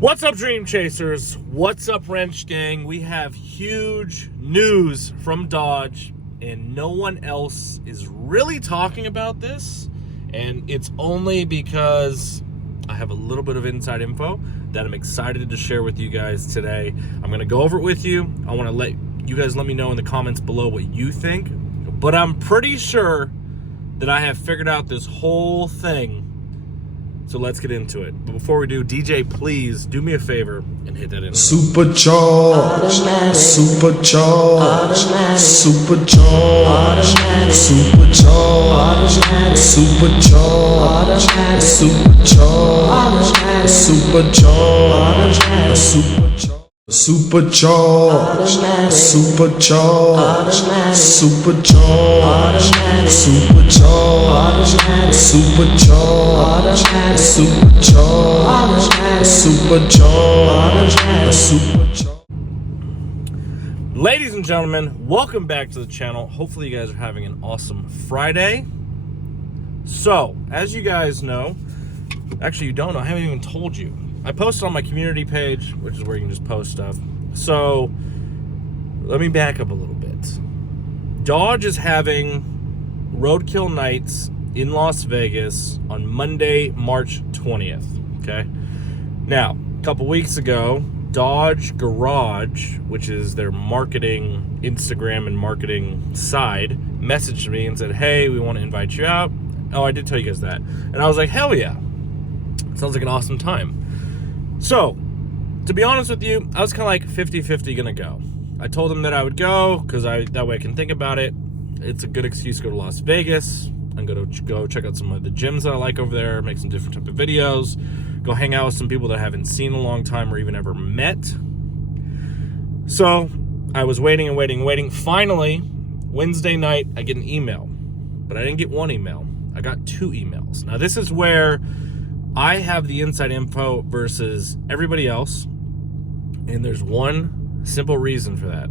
What's up, Dream Chasers? What's up, Wrench Gang? We have huge news from Dodge, and no one else is really talking about this, and it's only because I have a little bit of inside info that I'm excited to share with you guys today. I'm going to go over it with you. I want to let you guys let me know in the comments below what you think, but I'm pretty sure that I have figured out this whole thing. So let's get into it. But before we do, DJ, please do me a favor and hit that intro. Supercharged, supercharged, supercharged, supercharged, supercharged, supercharged, supercharged, supercharged. Supercharged, supercharged, supercharged, supercharged, supercharged, supercharged, supercharged. Ladies and gentlemen, welcome back to the channel. Hopefully you guys are having an awesome Friday. So, as you guys know, actually you don't know, I haven't even told you. I posted on my community page, which is where you can just post stuff. So, let me back up a little bit. Dodge is having roadkill nights in Las Vegas on Monday, March 20th, okay? Now, a couple weeks ago, Dodge Garage, which is their marketing, Instagram and marketing side, messaged me and said, hey, we want to invite you out. Oh, I did tell you guys that. And I was like, hell yeah. Sounds like an awesome time. So, to be honest with you, I was kind of like 50-50 gonna go. I told them that I would go because that way I can think about it. It's a good excuse to go to Las Vegas. I'm gonna go check out some of the gyms that I like over there, make some different type of videos, go hang out with some people that I haven't seen in a long time or even ever met. So, I was waiting and waiting and waiting. Finally, Wednesday night, I get an email. But I didn't get one email. I got 2 emails. Now, this is where I have the inside info versus everybody else, and there's one simple reason for that.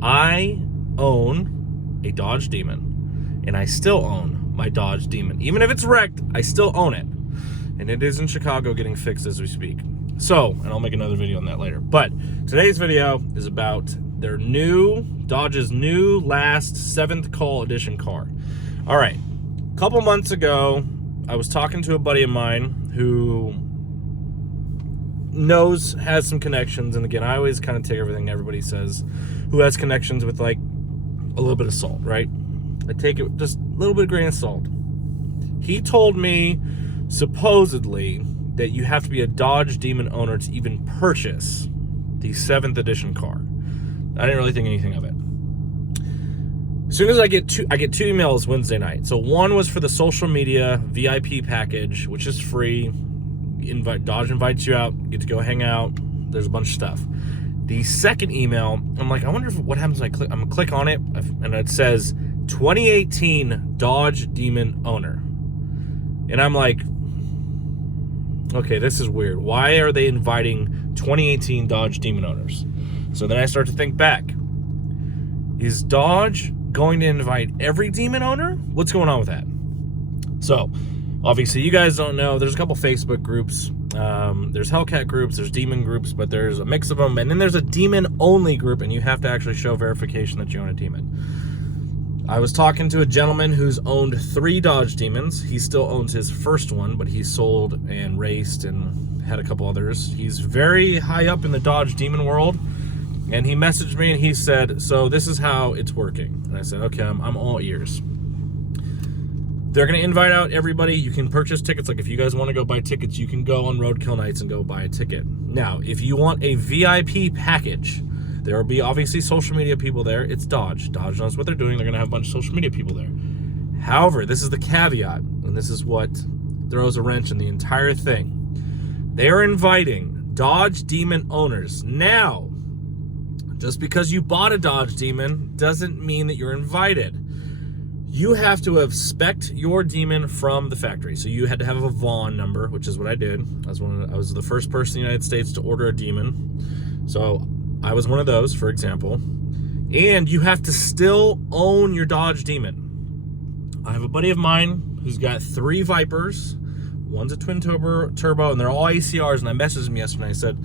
I own a Dodge Demon, and I still own my Dodge Demon. Even if it's wrecked, I still own it, and it is in Chicago getting fixed as we speak. So, and I'll make another video on that later, but today's video is about Dodge's new last 7th Call Edition car. All right, a couple months ago, I was talking to a buddy of mine who has some connections, and again, I always kind of take everything everybody says, who has connections with like a little bit of salt, right? I take it just a little bit of grain of salt. He told me supposedly that you have to be a Dodge Demon owner to even purchase the 7th edition car. I didn't really think anything of it. As soon as I get two emails Wednesday night. So one was for the social media VIP package, which is free. Dodge invites you out, get to go hang out. There's a bunch of stuff. The second email, I'm like, I wonder what happens when I'm gonna click on it, and it says 2018 Dodge Demon owner. And I'm like, okay, this is weird. Why are they inviting 2018 Dodge Demon owners? So then I start to think back. Is Dodge going to invite every Demon owner? What's going on with that? So, obviously, you guys don't know. There's a couple Facebook groups. There's Hellcat groups. There's Demon groups, but there's a mix of them. And then there's a Demon-only group, and you have to actually show verification that you own a Demon. I was talking to a gentleman who's owned 3 Dodge Demons. He still owns his first one, but he sold and raced and had a couple others. He's very high up in the Dodge Demon world. And he messaged me and he said, so this is how it's working. And I said, okay, I'm all ears. They're going to invite out everybody. You can purchase tickets. Like if you guys want to go buy tickets, you can go on roadkill nights and go buy a ticket. Now, if you want a VIP package, there will be obviously social media people there. It's Dodge. Dodge knows what they're doing. They're going to have a bunch of social media people there. However, this is the caveat, and this is what throws a wrench in the entire thing. They are inviting Dodge Demon owners. Now, just because you bought a Dodge Demon doesn't mean that you're invited. You have to have spec'd your Demon from the factory. So you had to have a Vaughn number, which is what I did. I was the first person in the United States to order a Demon. So I was one of those, for example. And you have to still own your Dodge Demon. I have a buddy of mine who's got 3 Vipers, One's a twin turbo, and they're all ACRs. And I messaged him yesterday. I said,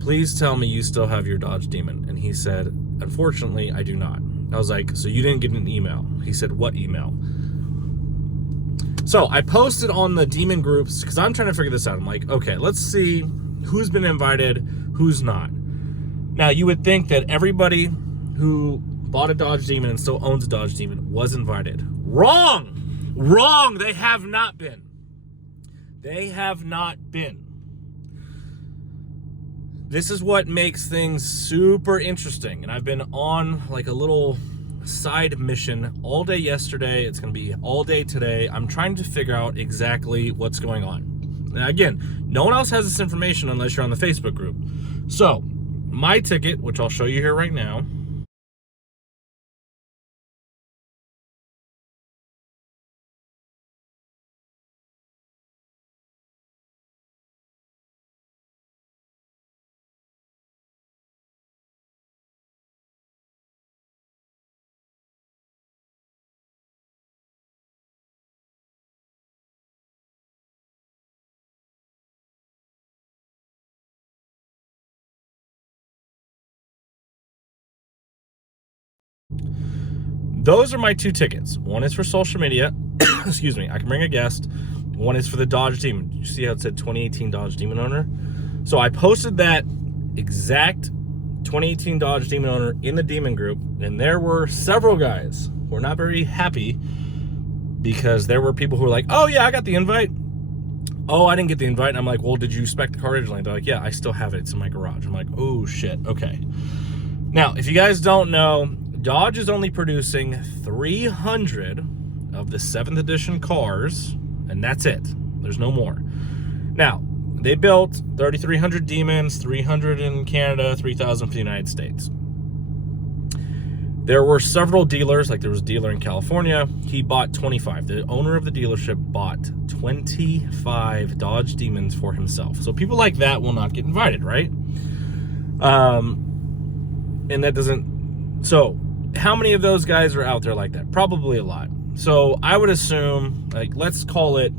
please tell me you still have your Dodge Demon. And he said, unfortunately, I do not. I was like, so you didn't get an email? He said, what email? So I posted on the Demon groups, because I'm trying to figure this out. I'm like, okay, let's see who's been invited, who's not. Now, you would think that everybody who bought a Dodge Demon and still owns a Dodge Demon was invited. Wrong! Wrong! They have not been. They have not been. This is what makes things super interesting. And I've been on like a little side mission all day yesterday. It's going to be all day today. I'm trying to figure out exactly what's going on. Now, again, no one else has this information unless you're on the Facebook group. So, my ticket, which I'll show you here right now. Those are my two tickets. One is for social media. Excuse me. I can bring a guest. One is for the Dodge Demon. You see how it said 2018 Dodge Demon owner? So I posted that exact 2018 Dodge Demon owner in the Demon group, and there were several guys who were not very happy because there were people who were like, oh yeah, I got the invite. Oh, I didn't get the invite. And I'm like, well, did you spec the car originally? They're like, yeah, I still have it. It's in my garage. I'm like, oh shit, okay. Now, if you guys don't know, Dodge is only producing 300 of the 7th edition cars, and that's it. There's no more. Now, they built 3,300 Demons, 300 in Canada, 3,000 for the United States. There were several dealers, like there was a dealer in California. He bought 25. The owner of the dealership bought 25 Dodge Demons for himself. So people like that will not get invited, right? And that doesn't... So, how many of those guys are out there like that? Probably a lot. So I would assume, like, let's call it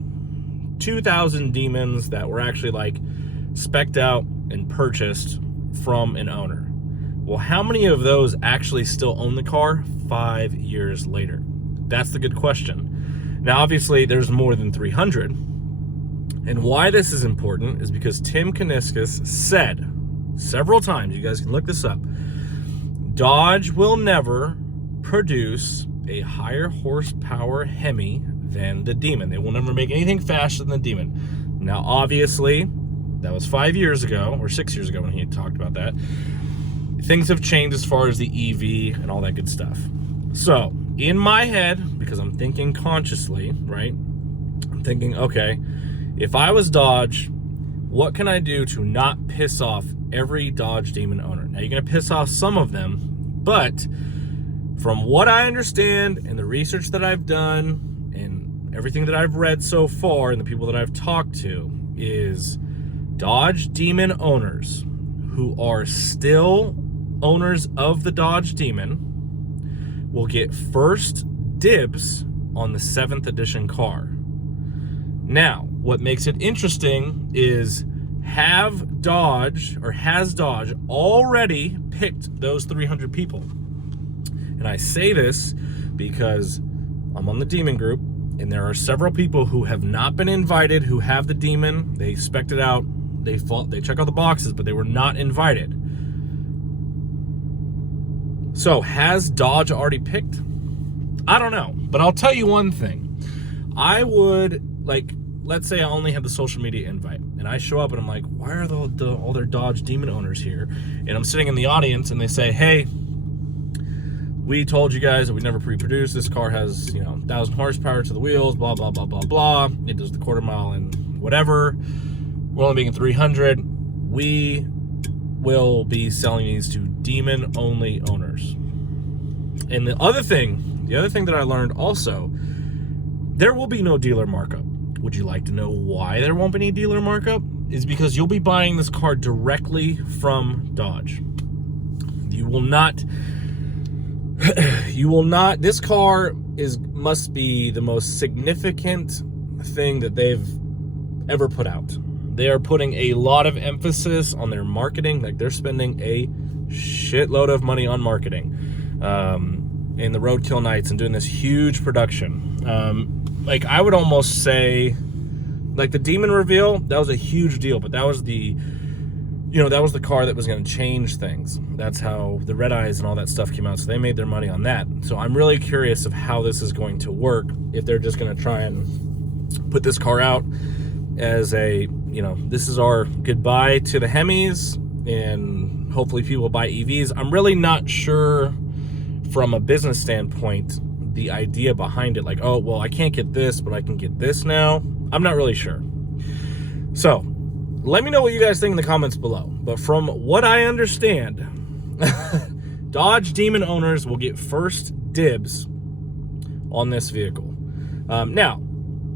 2,000 Demons that were actually like spec'd out and purchased from an owner. Well, how many of those actually still own the car 5 years later? That's the good question. Now, obviously, there's more than 300. And why this is important is because Tim Kuniskis said several times, you guys can look this up, Dodge will never produce a higher horsepower Hemi than the Demon. They will never make anything faster than the Demon. Now, obviously, that was 5 years ago, or 6 years ago when he had talked about that. Things have changed as far as the EV and all that good stuff. So, in my head, because I'm thinking consciously, right? I'm thinking, okay, if I was Dodge, what can I do to not piss off every Dodge Demon owner? Now, you're going to piss off some of them, but from what I understand and the research that I've done and everything that I've read so far and the people that I've talked to is Dodge Demon owners who are still owners of the Dodge Demon will get first dibs on the 7th edition car. Now, what makes it interesting is has Dodge already picked those 300 people? And I say this because I'm on the Demon group, and there are several people who have not been invited who have the Demon. They spec'd it out. They check all the boxes, but they were not invited. So, has Dodge already picked? I don't know. But I'll tell you one thing. I would, like, let's say I only have the social media invite, and I show up and I'm like, why are all their Dodge Demon owners here? And I'm sitting in the audience and they say, hey, we told you guys that we never pre-produced. This car has, 1,000 horsepower to the wheels, blah, blah, blah, blah, blah. It does the quarter mile and whatever. We're only making 300. We will be selling these to Demon-only owners. And the other thing that I learned also, there will be no dealer markup. Would you like to know why there won't be any dealer markup? Is because you'll be buying this car directly from Dodge. You will not, this car must be the most significant thing that they've ever put out. They are putting a lot of emphasis on their marketing. Like, they're spending a shitload of money on marketing in the Roadkill Nights and doing this huge production. Like, I would almost say, like, the Demon reveal, that was a huge deal, but that was the, that was the car that was going to change things. That's how the Red Eyes and all that stuff came out, so they made their money on that. So I'm really curious of how this is going to work, if they're just going to try and put this car out as a, this is our goodbye to the Hemis, and hopefully people buy EVs. I'm really not sure from a business standpoint the idea behind it. Like, oh, well, I can't get this, but I can get this now. I'm not really sure. So let me know what you guys think in the comments below. But from what I understand, Dodge Demon owners will get first dibs on this vehicle. Now,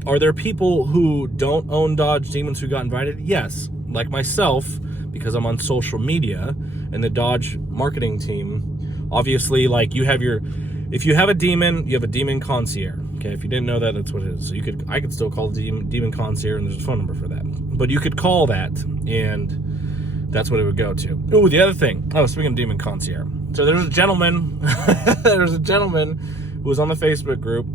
are there people who don't own Dodge Demons who got invited? Yes, like myself, because I'm on social media and the Dodge marketing team. Obviously, like, if you have a Demon, you have a Demon concierge. Okay, if you didn't know that, that's what it is. So I could still call the Demon concierge, and there's a phone number for that. But you could call that, and that's what it would go to. Oh, the other thing. Oh, speaking of Demon concierge. So there's a gentleman, who was on the Facebook group,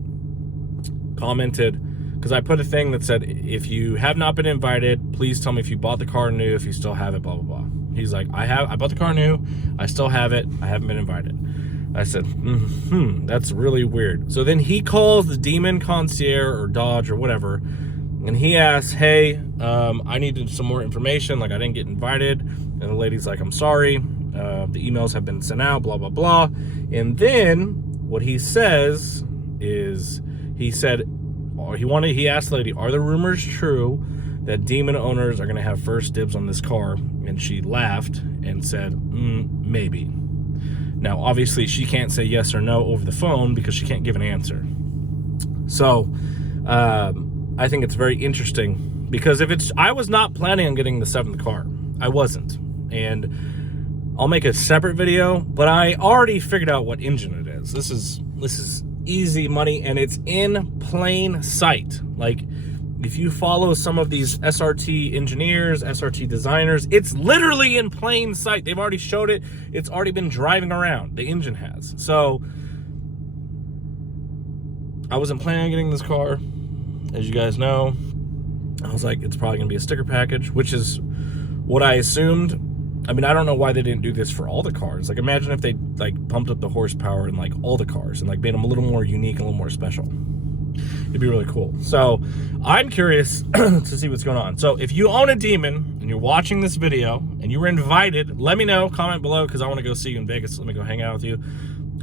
commented, because I put a thing that said, if you have not been invited, please tell me if you bought the car new, if you still have it, blah, blah, blah. He's like, I bought the car new, I still have it, I haven't been invited. I said, that's really weird. So then he calls the Demon concierge or Dodge or whatever, and he asks, hey, I needed some more information, like I didn't get invited. And the lady's like, I'm sorry, the emails have been sent out, blah, blah, blah. And then what he says is, he asked the lady, are the rumors true that Demon owners are going to have first dibs on this car? And she laughed and said, maybe. Now, obviously, she can't say yes or no over the phone because she can't give an answer. So, I think it's very interesting because I was not planning on getting the 7th car. I wasn't. And I'll make a separate video, but I already figured out what engine it is. This is easy money, and it's in plain sight. Like, if you follow some of these SRT engineers, SRT designers, it's literally in plain sight. They've already showed it. It's already been driving around. The engine has. So I wasn't planning on getting this car, as you guys know. I was like, it's probably gonna be a sticker package, which is what I assumed. I mean, I don't know why they didn't do this for all the cars. Like, imagine if they like pumped up the horsepower in like all the cars and like made them a little more unique and a little more special. It'd be really cool. So I'm curious to see what's going on. So if you own a Demon and you're watching this video and you were invited, let me know, comment below, because I want to go see you in Vegas. Let me go hang out with you.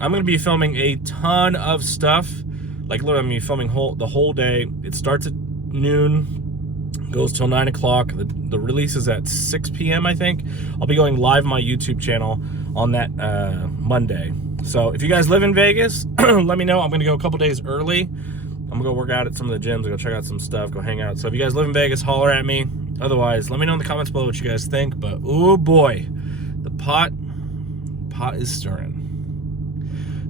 I'm going to be filming a ton of stuff. Like, literally, I'm going to be filming the whole day. It starts at noon, goes till 9 o'clock. The release is at 6 p.m., I think. I'll be going live on my YouTube channel on that Monday. So if you guys live in Vegas, let me know. I'm going to go a couple days early. I'm gonna go work out at some of the gyms, go check out some stuff, go hang out. So if you guys live in Vegas, holler at me. Otherwise, let me know in the comments below what you guys think. But oh boy, the pot is stirring.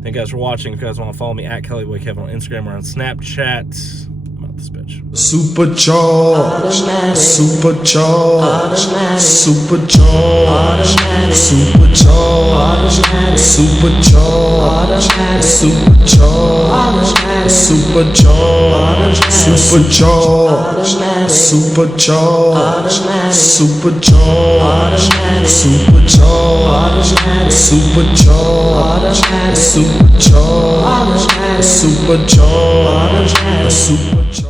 Thank you guys for watching. If you guys want to follow me at KellyBoyKevin on Instagram or on Snapchat, I'm out this bitch. Supercharged, supercharged, supercharged, supercharged, supercharged, supercharged, supercharged, supercharged, supercharged, supercharged, supercharged, supercharged, supercharged, supercharged, supercharged.